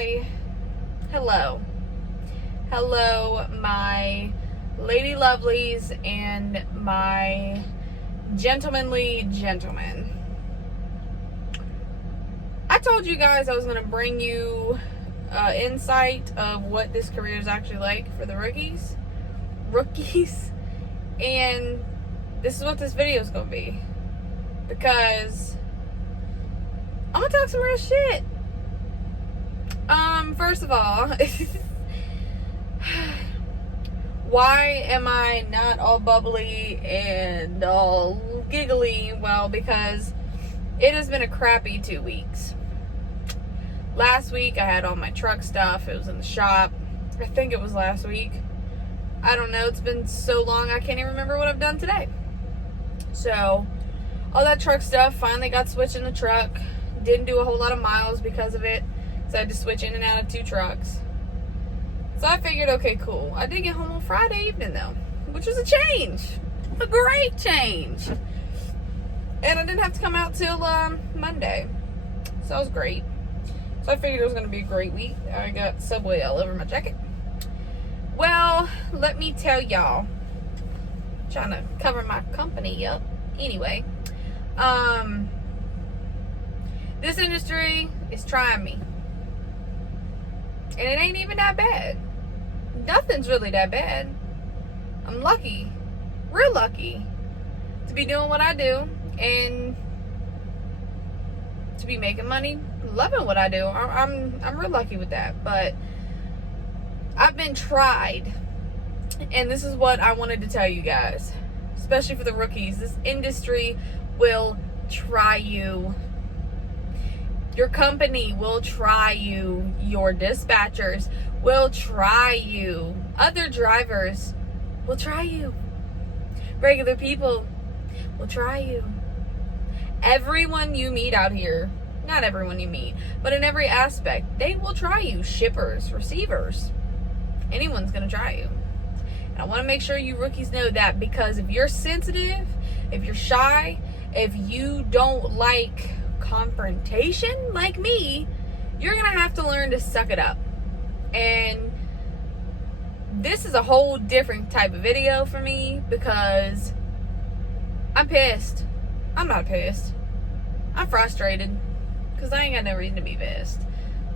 Hi. Hello. Hello, my lady lovelies and my gentlemanly gentlemen. I told you guys I was going to bring you insight of what this career is actually like for the rookies. And this is what this video is going to be. Because I'm going to talk some real shit. First of all, why am I not all bubbly and all giggly? Well, because it has been a crappy 2 weeks. Last week I had all my truck stuff. It was in the shop. I think it was last week. I don't know. It's been so long I can't even remember what I've done today. So, all that truck stuff finally got switched in the truck. Didn't do a whole lot of miles because of it. So I had to switch in and out of 2 trucks. So I figured, okay, cool. I did get home on Friday evening though, which was a change. A great change. And I didn't have to come out till Monday. So that was great. So I figured it was going to be a great week. I got Subway all over my jacket. Well, let me tell y'all. Trying to cover my company up. Anyway. This industry is trying me. And it ain't even that bad. Nothing's really that bad. I'm lucky. Real lucky. To be doing what I do. And to be making money. Loving what I do. I'm real lucky with that. But I've been tried. And this is what I wanted to tell you guys. Especially for the rookies. This industry will try you. Your company will try you. Your dispatchers will try you. Other drivers will try you. Regular people will try you. Everyone you meet out here, not everyone you meet, but in every aspect, they will try you. Shippers, receivers, anyone's going to try you. And I want to make sure you rookies know that, because if you're sensitive, if you're shy, if you don't like confrontation like me, you're gonna have to learn to suck it up. And this is a whole different type of video for me, because I'm pissed. I'm not pissed. I'm frustrated, because I ain't got no reason to be pissed.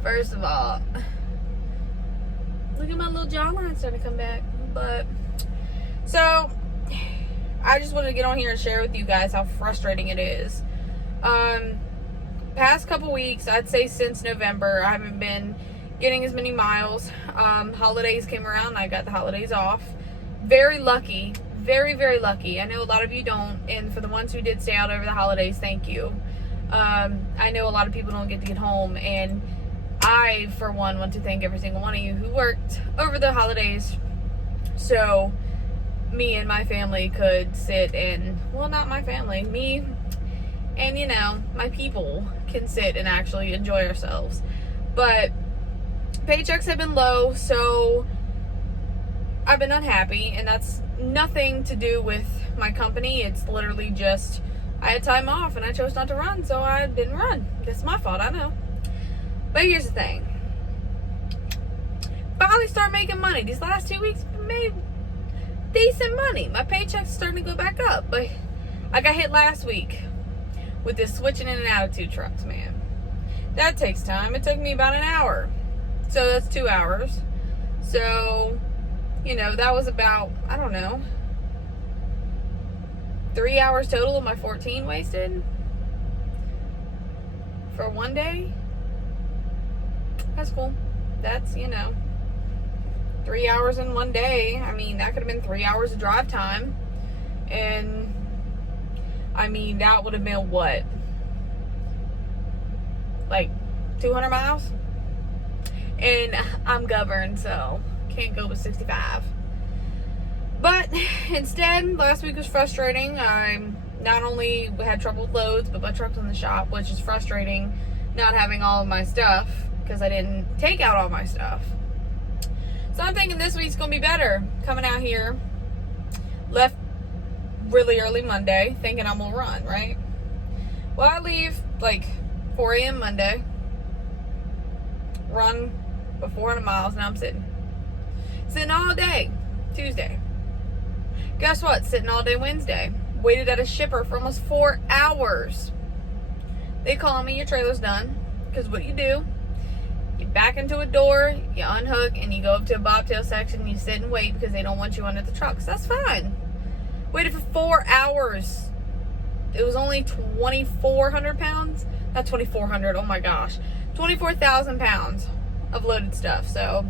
First of all, look at my little jawline starting to come back. But so I just wanted to get on here and share with you guys how frustrating it is. Past couple weeks, I'd say since November, I haven't been getting as many miles. Holidays came around, I got the holidays off. Very lucky, very, very lucky. I know a lot of you don't, and for the ones who did stay out over the holidays, thank you. I know a lot of people don't get to get home, and I, for one, want to thank every single one of you who worked over the holidays, so me and my family could sit and, well, not my family, me and, you know, my people can sit and actually enjoy ourselves. But paychecks have been low, so I've been unhappy, and that's nothing to do with my company. It's literally just I had time off and I chose not to run, so I didn't run. That's my fault, I know. But here's the thing. Finally start making money. These last 2 weeks made decent money. My paycheck's starting to go back up, but I got hit last week with this switching in and out of 2 trucks, man. That takes time. It took me about an hour. So that's 2 hours. So, you know, that was about, I don't know, 3 hours total of my 14 wasted for one day. That's cool. That's, you know, 3 hours in one day. I mean, that could have been 3 hours of drive time. And I mean, that would have been what? Like 200 miles? And I'm governed, so can't go with 65. But instead, last week was frustrating. I not only had trouble with loads, but my truck's in the shop, which is frustrating, not having all of my stuff, because I didn't take out all my stuff. So I'm thinking this week's going to be better. Coming out here, left really early Monday, thinking I'm gonna run, right? Well, I leave like 4 a.m. Monday. run for 400 miles. Now I'm sitting all day Tuesday. Guess what? Sitting all day Wednesday. Waited at a shipper for almost 4 hours. They call me, your trailer's done. Because what you do, you back into a door, you unhook, and you go up to a bobtail section, and you sit and wait because they don't want you under the trucks. That's fine. Waited for 4 hours. It was only 2,400 pounds. Not 2,400, oh my gosh. 24,000 pounds of loaded stuff. So,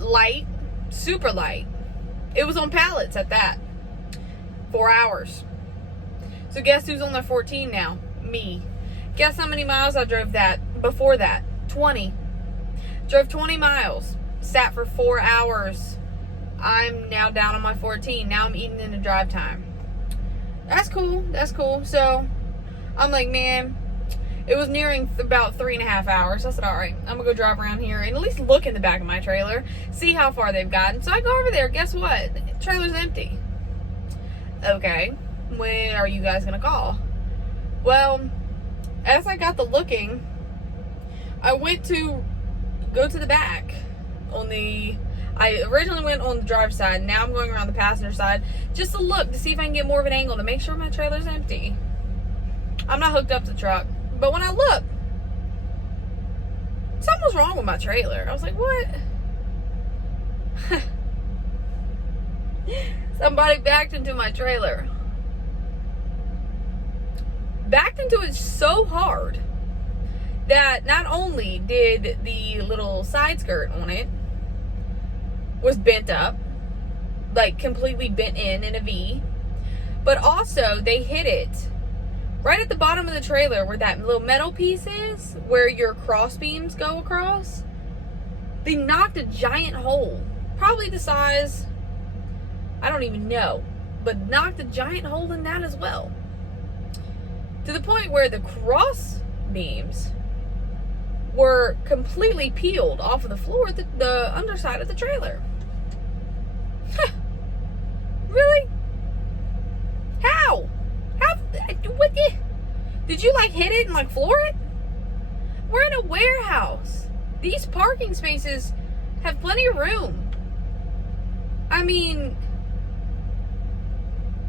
light, super light. It was on pallets at that. 4 hours. So guess who's on their 14 now? Me. Guess how many miles I drove that before that? 20. Drove 20 miles. Sat for 4 hours. I'm now down on my 14. Now I'm eating in the drive time. That's cool. That's cool. So I'm like, man, it was nearing about 3.5 hours. I said, all right, I'm gonna go drive around here and at least look in the back of my trailer, see how far they've gotten. So I go over there. Guess what? The trailer's empty. Okay, when are you guys gonna call? Well, as I got the looking, I went to go to the back on the, I originally went on the driver's side. Now I'm going around the passenger side just to look to see if I can get more of an angle to make sure my trailer's empty. I'm not hooked up to the truck, but when I look, something was wrong with my trailer. I was like, what? Somebody backed into my trailer. Backed into it so hard that not only did the little side skirt on it was bent up, like completely bent in a V, but also they hit it right at the bottom of the trailer where that little metal piece is, where your cross beams go across. They knocked a giant hole, probably the size, I don't even know, but knocked a giant hole in that as well. To the point where the cross beams were completely peeled off of the floor, the underside of the trailer. Really? How? What did you like hit it and like floor it? We're in a warehouse. These parking spaces have plenty of room. I mean,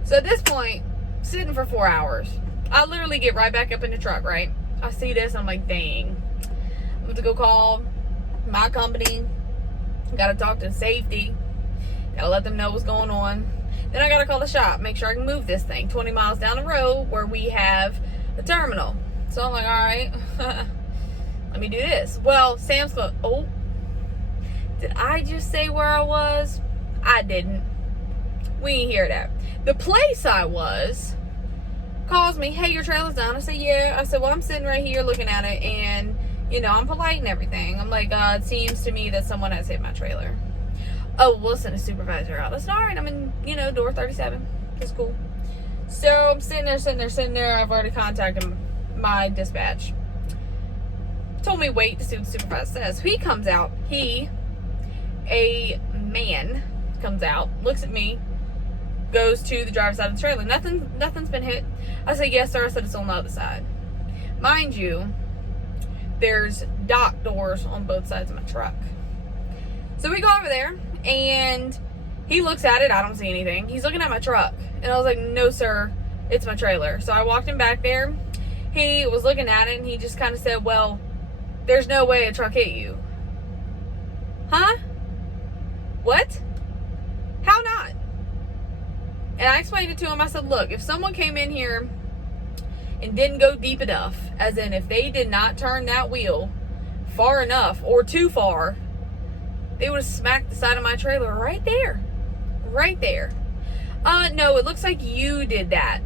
so at this point, sitting for 4 hours. I literally get right back up in the truck, right? I see this, I'm like, dang. I'm going to go call my company. Got to talk to safety. Got to let them know what's going on. Then I got to call the shop, make sure I can move this thing 20 miles down the road where we have a terminal. So I'm like, all right, let me do this. Well, Sam's going, oh, did I just say where I was? I didn't. We ain't hear that. The place I was calls me, hey, your trailer's down. I said, yeah. I said, well, I'm sitting right here looking at it, and, you know, I'm polite and everything. I'm like, it seems to me that someone has hit my trailer. Oh, we'll send a supervisor out. I said, all right, I'm in, you know, door 37. It's cool. So I'm sitting there. I've already contacted my dispatch. Told me wait to see what the supervisor says. He comes out. A man comes out, looks at me, goes to the driver's side of the trailer. Nothing's been hit. I said, yes, sir. I said, it's on the other side. Mind you, there's dock doors on both sides of my truck. So we go over there, and he looks at it. I don't see anything. He's looking at my truck. And I was like, no, sir, it's my trailer. So I walked him back there. He was looking at it, and he just kind of said, well, there's no way a truck hit you. Huh? What? How not? And I explained it to him. I said, look, if someone came in here and didn't go deep enough, as in if they did not turn that wheel far enough or too far, they would have smacked the side of my trailer right there. Right there. No, it looks like you did that.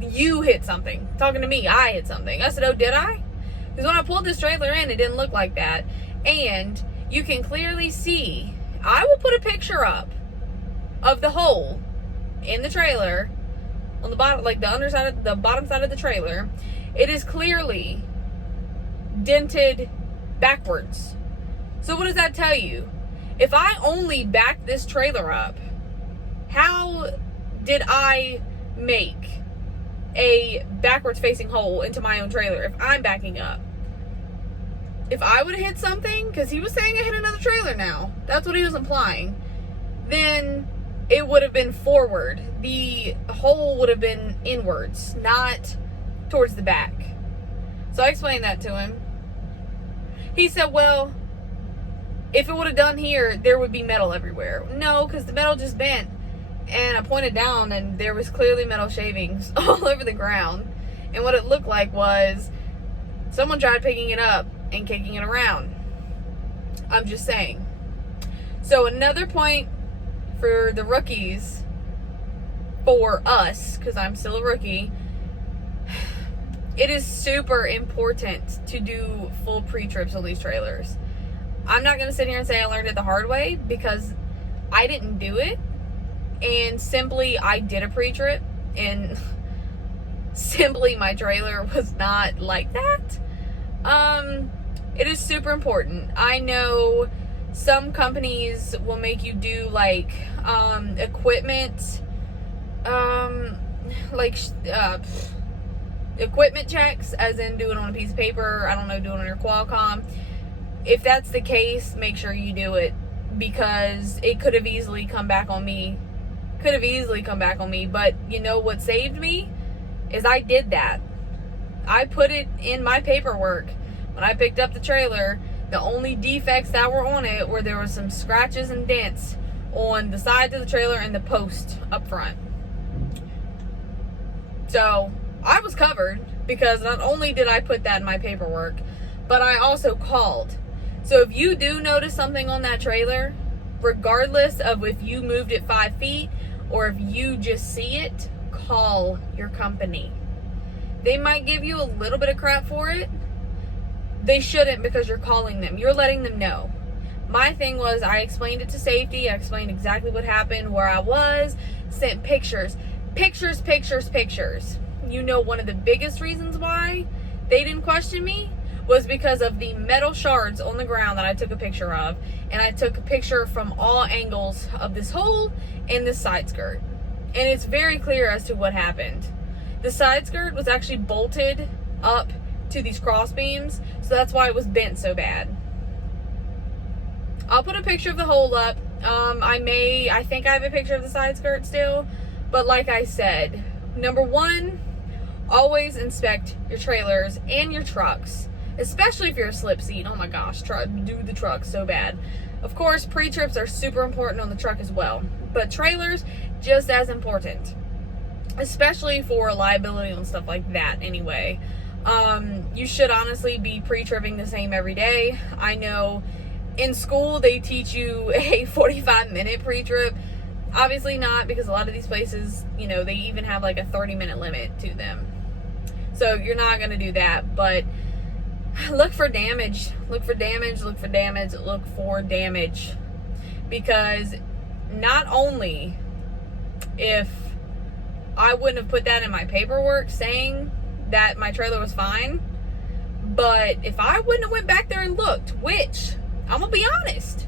You hit something. Talking to me, I hit something. I said, oh, did I? Because when I pulled this trailer in, it didn't look like that. And you can clearly see, I will put a picture up of the hole in the trailer on the bottom, like the underside of the bottom side of the trailer. It is clearly dented backwards. So what does that tell you? If I only backed this trailer up, how did I make a backwards facing hole into my own trailer if I'm backing up? if I would have hit something, because he was saying I hit another trailer now, that's what he was implying, then it would have been forward. The hole would have been inwards, not towards the back. So I explained that to him. He said, well, if it would have done here, there would be metal everywhere. No, because the metal just bent. And I pointed down, and there was clearly metal shavings all over the ground. And what it looked like was someone tried picking it up and kicking it around. I'm just saying. So another point for the rookies, for us, because I'm still a rookie, it is super important to do full pre-trips on these trailers. I'm not going to sit here and say I learned it the hard way, because I didn't do it. And simply, I did a pre-trip, and simply my trailer was not like that. It is super important. I know some companies will make you do like equipment equipment checks, as in do it on a piece of paper, I don't know, do it on your Qualcomm. If that's the case, make sure you do it, because it could have easily come back on me. But you know what saved me is I did that. I put it in my paperwork when I picked up the trailer. The only defects that were on it were there were some scratches and dents on the sides of the trailer and the post up front. So I was covered, because not only did I put that in my paperwork, but I also called. So if you do notice something on that trailer, regardless of if you moved it 5 feet or if you just see it, call your company. They might give you a little bit of crap for it. They shouldn't, because you're calling them. You're letting them know. My thing was, I explained it to safety. I explained exactly what happened, where I was, sent pictures. Pictures. You know, one of the biggest reasons why they didn't question me was because of the metal shards on the ground that I took a picture of. And I took a picture from all angles of this hole and this side skirt. And it's very clear as to what happened. The side skirt was actually bolted up to these cross beams, so that's why it was bent so bad. I'll put a picture of the hole up. I think I have a picture of the side skirt still. But like I said, number one, always inspect your trailers and your trucks. Especially if you're a slip seat. Oh my gosh, do the truck so bad. Of course, pre-trips are super important on the truck as well. But trailers, just as important. Especially for liability and stuff like that anyway. You should honestly be pre-tripping the same every day. I know in school they teach you a 45-minute pre-trip. Obviously not, because a lot of these places, you know, they even have like a 30-minute limit to them. So you're not going to do that, but look for damage. Because not only if I wouldn't have put that in my paperwork saying that my trailer was fine, but if I wouldn't have went back there and looked, which, I'm going to be honest,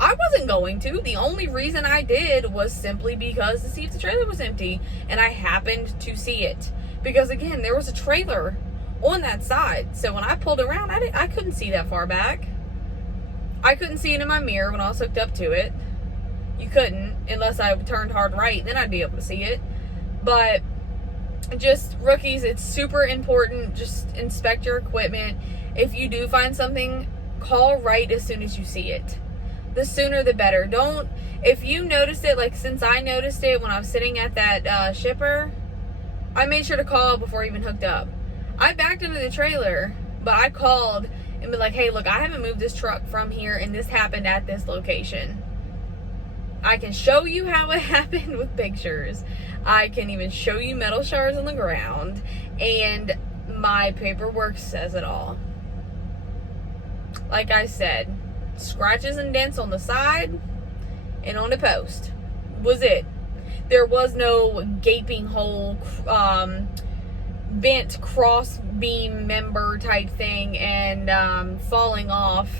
I wasn't going to. The only reason I did was simply because to see if the trailer was empty, and I happened to see it. Because again, there was a trailer on that side. So when I pulled around, I couldn't see that far back. I couldn't see it in my mirror when I was hooked up to it. You couldn't, unless I turned hard right, then I'd be able to see it. But just rookies, it's super important. Just inspect your equipment. If you do find something, call right as soon as you see it. The sooner the better. Don't, if you noticed it, like since I noticed it when I was sitting at that shipper, I made sure to call before I even hooked up. I backed into the trailer, but I called and be like, hey, look, I haven't moved this truck from here, and this happened at this location. I can show you how it happened with pictures. I can even show you metal shards on the ground, and my paperwork says it all. Like I said, scratches and dents on the side and on the post was it. There was no gaping hole, bent cross beam member type thing, and falling off,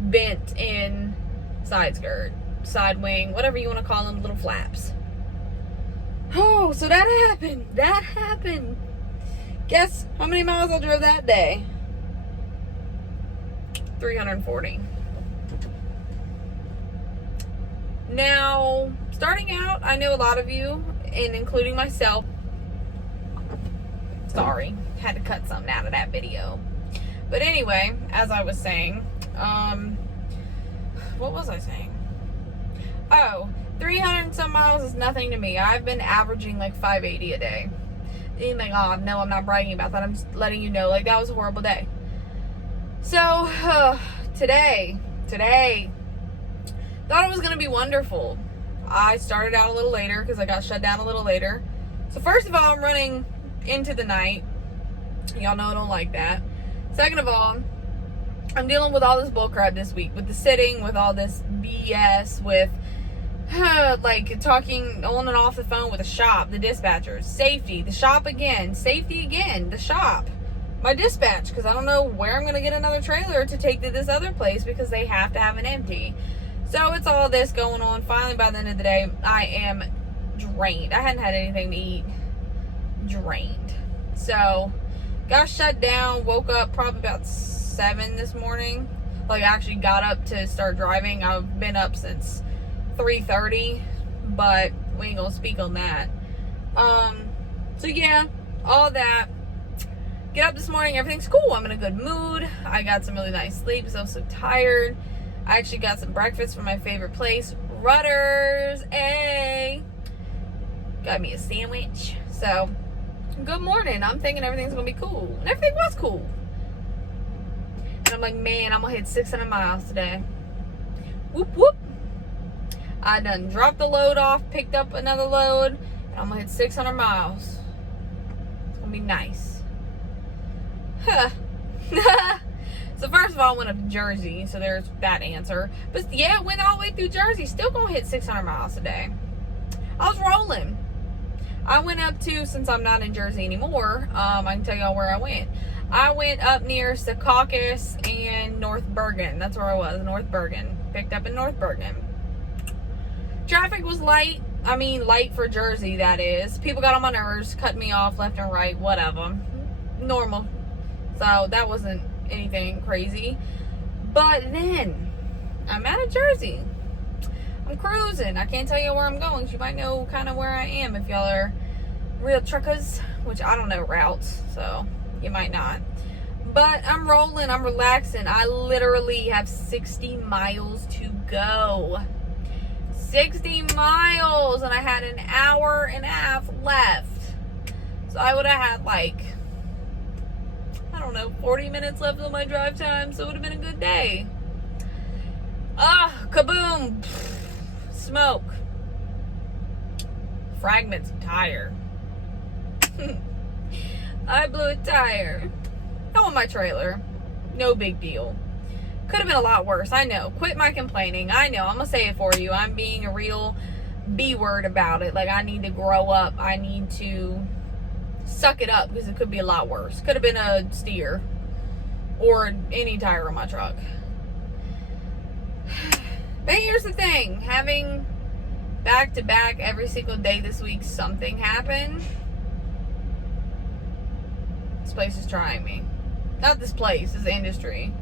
bent in side skirt, side wing, whatever you want to call them, little flaps. Oh, so that happened. Guess how many miles I drove that day? $340. Now, starting out, I know a lot of you, and including myself, sorry, had to cut something out of that video. But anyway, as I was saying, what was I saying? Oh, 300 and some miles is nothing to me. I've been averaging like 580 a day. And you're like, oh, no, I'm not bragging about that. I'm just letting you know, like, that was a horrible day. So, today, thought it was going to be wonderful. I started out a little later because I got shut down a little later. So, first of all, I'm running into the night. Y'all know I don't like that. Second of all, I'm dealing with all this bullcrap this week. With the sitting, with all this BS, with like talking on and off the phone with the shop, the dispatchers, safety, the shop again, safety again, the shop, my dispatch, because I don't know where I'm going to get another trailer to take to this other place because they have to have an empty. So it's all this going on. Finally, by the end of the day, I am drained. I hadn't had anything to eat. Drained. So, got shut down, woke up probably about 7 this morning. Like, I actually got up to start driving. I've been up since 3:30, but we ain't gonna speak on that. So yeah, all that. Get up this morning, everything's cool. I'm in a good mood. I got some really nice sleep because I was so tired. I actually got some breakfast from my favorite place, Rutter's. Hey, got me a sandwich. So, good morning. I'm thinking everything's gonna be cool, and everything was cool. And I'm like, man, I'm gonna hit 600 miles today. Whoop whoop. I done dropped the load off, picked up another load, and I'm gonna hit 600 miles. It's gonna be nice. Huh. So first of all, I went up to Jersey, so there's that answer. But yeah, went all the way through Jersey, still gonna hit 600 miles today. I was rolling. I went up to, since I'm not in Jersey anymore, I can tell y'all where I went. I went up near Secaucus and North Bergen. That's where I was, North Bergen. Picked up in North Bergen. Traffic was light. I mean, light for Jersey, that is. People got on my nerves, cut me off left and right, whatever. Normal. So, that wasn't anything crazy. But then, I'm out of Jersey. I'm cruising. I can't tell you where I'm going. You might know kind of where I am if y'all are real truckers, which I don't know routes, so you might not. But I'm rolling. I'm relaxing. I literally have 60 miles to go. 60 miles, and I had an hour and a half left. So I would have had like, I don't know, 40 minutes left on my drive time, so it would have been a good day. Kaboom. Smoke. Fragments of tire. I blew a tire. Not on my trailer. No big deal. Could have been a lot worse. I know. Quit my complaining. I know. I'm going to say it for you. I'm being a real B-word about it. Like, I need to grow up. I need to suck it up because it could be a lot worse. Could have been a steer or any tire on my truck. But here's the thing. Having back-to-back every single day this week something happened. This place is trying me. Not this place. This industry.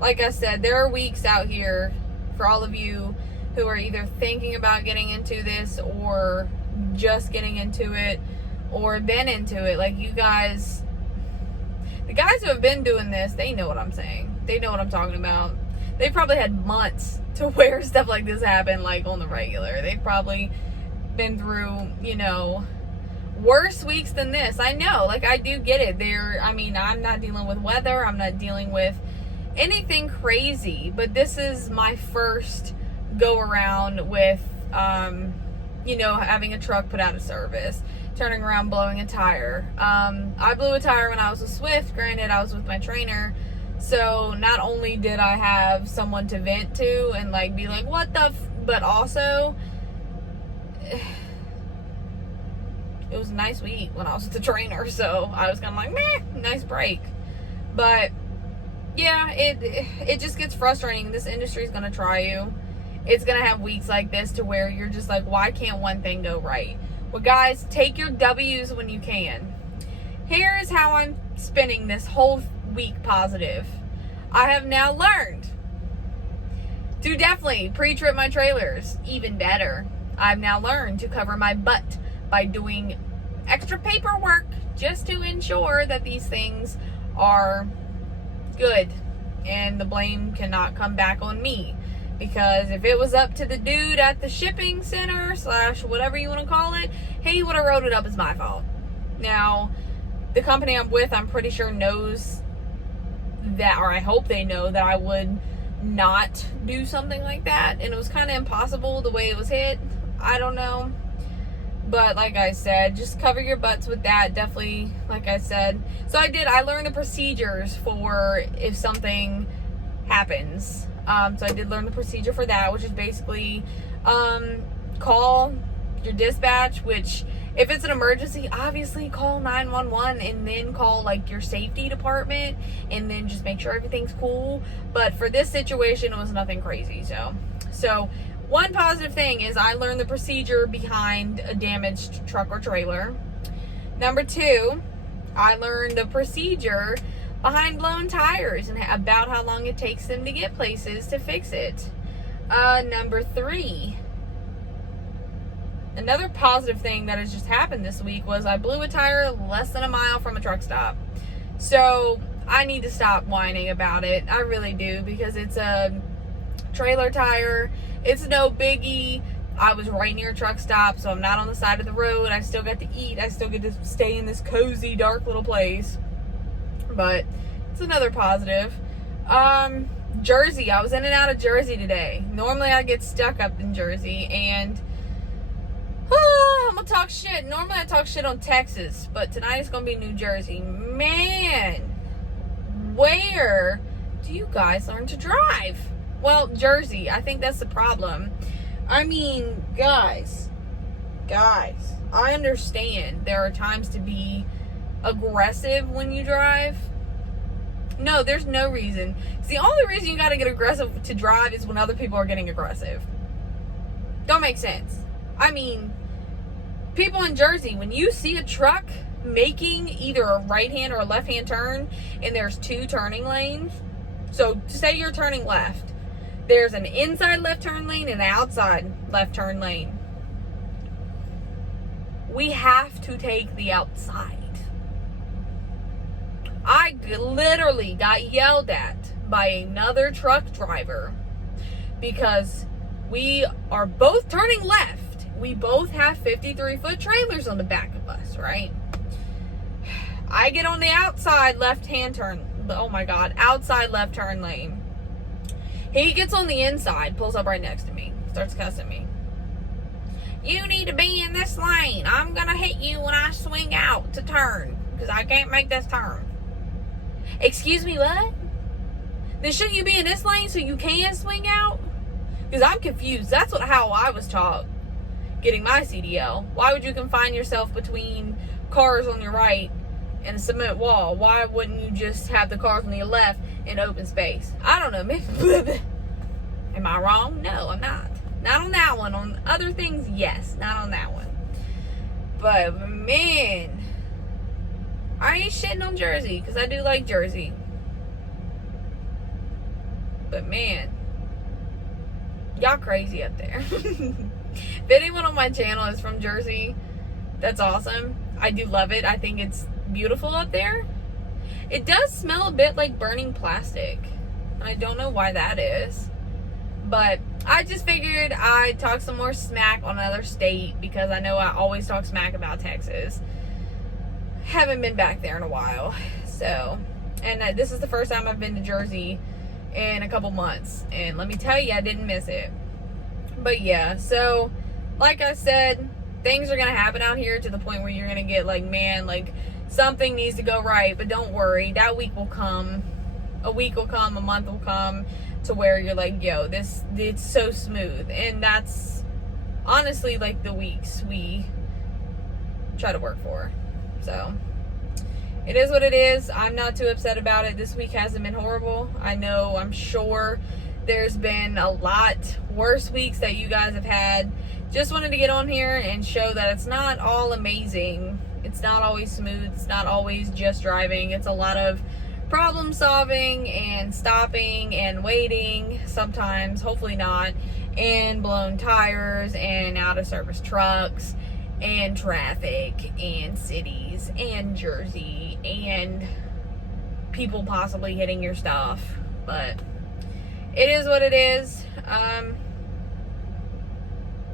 Like I said, there are weeks out here for all of you who are either thinking about getting into this or just getting into it or been into it. Like, you guys, the guys who have been doing this, they know what I'm saying. They know what I'm talking about. They probably had months to where stuff like this happened, like, on the regular. They've probably been through, you know, worse weeks than this. I know, like, I do get it. I'm not dealing with weather. I'm not dealing with anything crazy, but this is my first go around with, you know, having a truck put out of service, turning around, blowing a tire. I blew a tire when I was with Swift. Granted, I was with my trainer. So not only did I have someone to vent to and like be like, what the but also it was a nice week when I was with the trainer, so I was kind of like, meh, nice break. But yeah, it just gets frustrating. This industry is going to try you. It's going to have weeks like this to where you're just like, why can't one thing go right? Well, guys, take your W's when you can. Here is how I'm spending this whole week positive. I have now learned to definitely pre-trip my trailers even better. I've now learned to cover my butt by doing extra paperwork just to ensure that these things are good and the blame cannot come back on me. Because if it was up to the dude at the shipping center / whatever you want to call it, he would have wrote it up as my fault. Now, the company I'm with, I'm pretty sure knows that, or I hope they know that I would not do something like that. And it was kind of impossible the way it was hit. I don't know. But like I said, just cover your butts with that. Definitely, like I said. So I learned the procedures for if something happens. So I did learn the procedure for that, which is basically call your dispatch, which if it's an emergency, obviously call 911 and then call like your safety department and then just make sure everything's cool. But for this situation, it was nothing crazy. So one positive thing is I learned the procedure behind a damaged truck or trailer. Number 2, I learned the procedure behind blown tires and about how long it takes them to get places to fix it. Number 3, another positive thing that has just happened this week was I blew a tire less than a mile from a truck stop. So I need to stop whining about it. I really do, because it's a trailer tire. It's no biggie. I was right near a truck stop, so I'm not on the side of the road. I still got to eat. I still get to stay in this cozy, dark little place. But it's another positive. Jersey. I was in and out of Jersey today. Normally I get stuck up in Jersey, and I'm gonna talk shit. Normally I talk shit on Texas, but tonight it's gonna be New Jersey. Man, where do you guys learn to drive? Well, Jersey. I think that's the problem. I mean, guys, I understand there are times to be aggressive when you drive. No, there's no reason. It's the only reason you gotta get aggressive to drive is when other people are getting aggressive. Don't make sense. I mean, people in Jersey, when you see a truck making either a right hand or a left hand turn and there's 2 turning lanes, so say you're turning left, there's an inside left turn lane and an outside left turn lane. We have to take the outside. I literally got yelled at by another truck driver because we are both turning left. We both have 53-foot trailers on the back of us, right? I get on the outside left-hand turn. Oh my God, outside left turn lane. He gets on the inside, pulls up right next to me, starts cussing me. You need to be in this lane. I'm gonna hit you when I swing out to turn because I can't make this turn. Excuse me, what? Then shouldn't you be in this lane so you can swing out? Because I'm confused. That's how I was taught getting my CDL. Why would you confine yourself between cars on your right and a cement wall? Why wouldn't you just have the cars on your left in open space? I don't know. Maybe. Am I wrong? No, I'm not. Not on that one. On other things, yes. Not on that one. But, man, I ain't shitting on Jersey because I do like Jersey. But, man, y'all crazy up there. If anyone on my channel is from Jersey, that's awesome. I do love it. I think it's beautiful up there. It does smell a bit like burning plastic. I don't know why that is. But I just figured I'd talk some more smack on another state because I know I always talk smack about Texas. Haven't been back there in a while. So, and this is the first time I've been to Jersey in a couple months. And let me tell you, I didn't miss it. But yeah, so like I said, things are going to happen out here to the point where you're going to get like, man, like something needs to go right. But don't worry, that week will come. A week will come, a month will come to where you're like, yo, it's so smooth. And that's honestly like the weeks we try to work for. So it is what it is. I'm not too upset about it. This week hasn't been horrible. I know, I'm sure there's been a lot worse weeks that you guys have had. Just wanted to get on here and show that it's not all amazing. It's not always smooth. It's not always just driving. It's a lot of problem solving and stopping and waiting sometimes, hopefully not, and blown tires and out of service trucks and traffic and cities and Jersey and people possibly hitting your stuff. But it is what it is.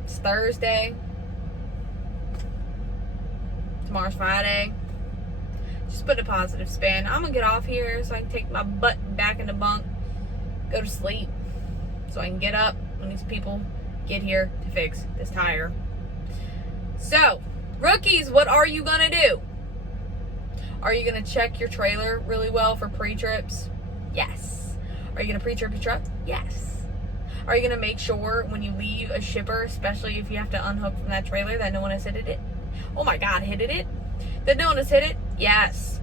It's Thursday. Tomorrow's Friday. Just put a positive spin. I'm gonna get off here so I can take my butt back in the bunk, go to sleep, so I can get up when these people get here to fix this tire. So, rookies, what are you gonna do? Are you gonna check your trailer really well for pre-trips? Yes. Are you gonna pre-trip your truck? Yes. Are you gonna make sure when you leave a shipper, especially if you have to unhook from that trailer, that no one has hit it? Oh my God, hit it? That no one has hit it? Yes.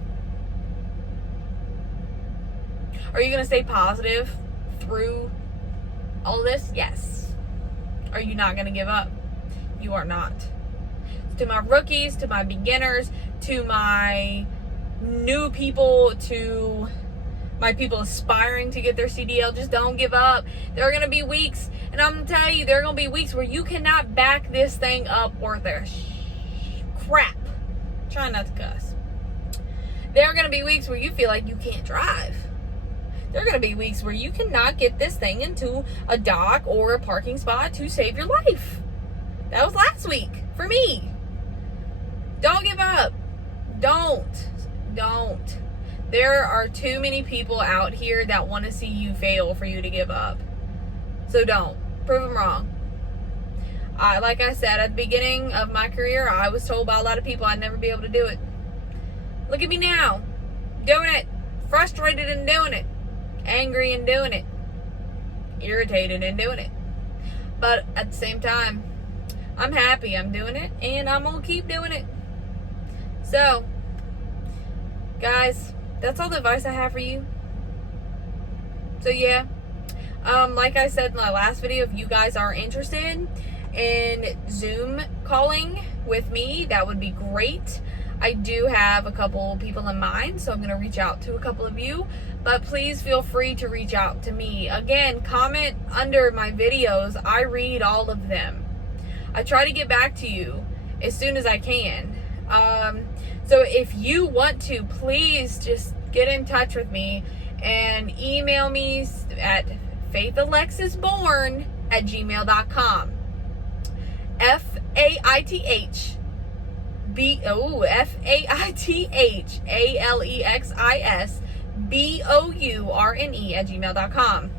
Are you going to stay positive through all this? Yes. Are you not going to give up? You are not. To my rookies, to my beginners, to my new people, to my people aspiring to get their CDL, just don't give up. There are going to be weeks, and I'm going to tell you, there are going to be weeks where you cannot back this thing up worth their crap. Try not to cuss. There are going to be weeks where you feel like you can't drive. There are going to be weeks where you cannot get this thing into a dock or a parking spot to save your life. That was last week for me. Don't give up. Don't. There are too many people out here that want to see you fail for you to give up. So don't. Prove them wrong. Like I said, at the beginning of my career, I was told by a lot of people I'd never be able to do it. Look at me now, doing it, frustrated in doing it, angry in doing it, irritated in doing it. But at the same time, I'm happy I'm doing it, and I'm going to keep doing it. So, guys, that's all the advice I have for you. So, yeah. Like I said in my last video, if you guys are interested in Zoom calling with me, that would be great. I do have a couple people in mind, so I'm going to reach out to a couple of you, but please feel free to reach out to me. Again, comment under my videos. I read all of them. I try to get back to you as soon as I can. So if you want to, please just get in touch with me and email me at faithalexisborn@gmail.com. FAITHALEXISBOURNE@gmail.com.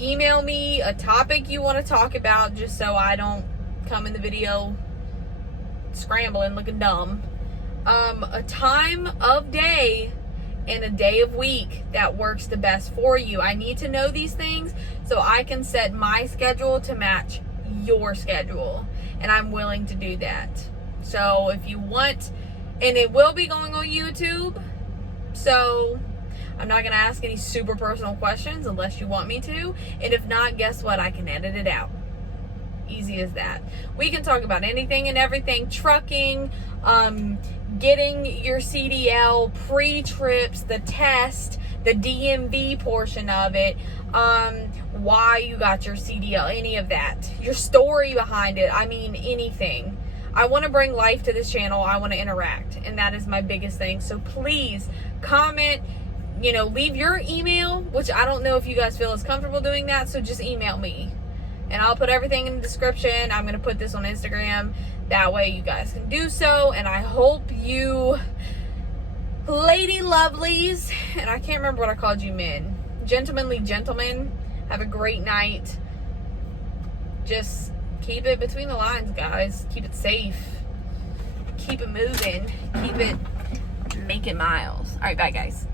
Email me a topic you want to talk about, just so I don't come in the video scrambling looking dumb. A time of day and a day of week that works the best for you. I need to know these things so I can set my schedule to match your schedule, and I'm willing to do that. So if you want, and it will be going on YouTube, so I'm not going to ask any super personal questions unless you want me to, and if not, guess what, I can edit it out. Easy as that. We can talk about anything and everything: trucking, getting your CDL, pre-trips, the test, the DMV portion of it, why you got your CDL, any of that, your story behind it. I mean, anything. I want to bring life to this channel. I want to interact, and that is my biggest thing. So please comment, leave your email, which I don't know if you guys feel as comfortable doing that, so just email me. And I'll put everything in the description. I'm going to put this on Instagram. That way you guys can do so. And I hope you lady lovelies, and I can't remember what I called you men, gentlemanly gentlemen, have a great night. Just keep it between the lines, guys. Keep it safe. Keep it moving. Keep it making miles. All right, bye, guys.